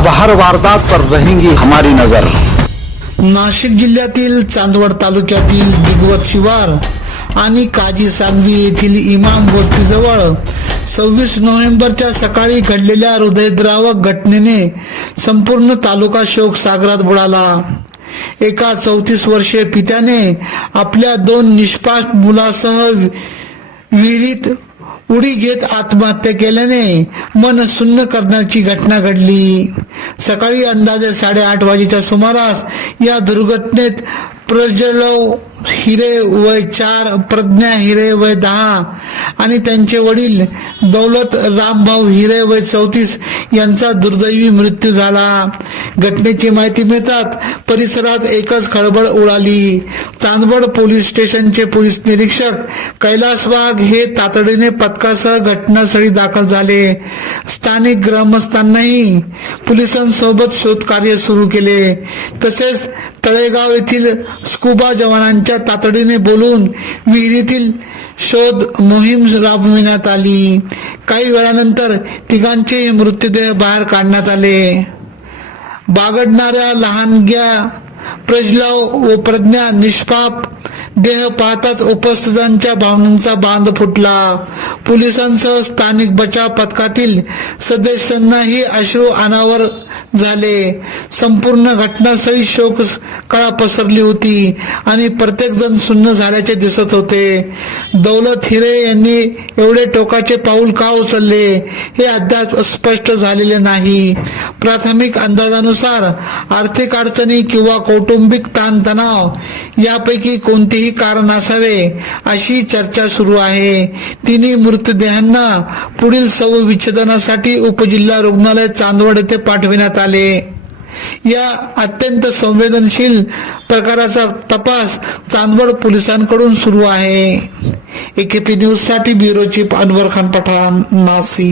अब हर वारदात पर रहेंगी हमारी नजर। नाशिक जिल्ह्यातील चांदवड तालुक्यातील दिगवत शिवार आणि काजी सांगवी येथील इमाम वस्तीजवळ सव्वीस नोव्हेंबरच्या सकाळी घडलेल्या हृदयद्रावक घटनेने संपूर्ण तालुका शोक सागरात बुडाला. एका चौतीस वर्षीय पित्याने आपल्या दोन निष्पाप मुलासह विहिरीत उडी घेत आत्महत्या केल्याने मन सुन्न करण्याची घटना घडली. सकाळी अंदाजे साडेआठ वाजेच्या सुमारास या दुर्घटनेत प्रजलव हिरे वय चार प्रज्ञा हिरे वय दहा. आणि त्यांचे वडील दौलत रामभाऊ हिरे वय चौतीस यांचा दुर्दैवी मृत्यू झाला. घटनेची माहिती मिळतात परिसरात एकच खळबळ उडाली. चांदवड पोलीस स्टेशनचे पोलीस निरीक्षक कैलास वाघ हे तातडीने पथकासह घटनास्थळी दाखल झाले. स्थानिक ग्रामस्थांनाही पोलिसांसोबत शोधकार्य सुरू केले. तसेच तळेगाव येथील स्कुबा जवानांच्या तातडीने बोलून विहिरीतील शोध मोहीम राबविण्यात आली. काही वेळानंतर तिघांचे मृतदेह बाहेर काढण्यात आले. बागडणाऱ्या लहानग्या प्रज्लव व प्रज्ञा निष्पाप देह पाहताच उपस्थितांच्या भावनांचा बांध फुटला. पोलिसांसह स्थानिक बचाव पथकातील सदस्यांनाही अश्रू अनावर झाले. संपूर्ण घटनास्थळी शोक कळा पसरली होती आणि प्रत्येक जण सुन्न झाल्याचे दिसत होते. दौलत हिरे यांनी एवढे टोकाचे पाऊल का उचलले हे अद्याप स्पष्ट झालेले नाही. प्राथमिक अंदाजानुसार आर्थिक अडचणी किंवा कौटुंबिक ताणतणाव यापैकी कोणतेही कारण असावे अशी चर्चा सुरू आहे. तिन्ही मृतदेहांना पुढील शवविच्छेदनासाठी उपजिल्हा रुग्णालय चांदवड येथे पाठविण्यात आले. या अत्यंत संवेदनशील प्रकाराचा तपास चांदवड पोलिसांकडून सुरू आहे. एकेपी न्यूजसाठी ब्युरो चीफ अनवर खान पठाण नासी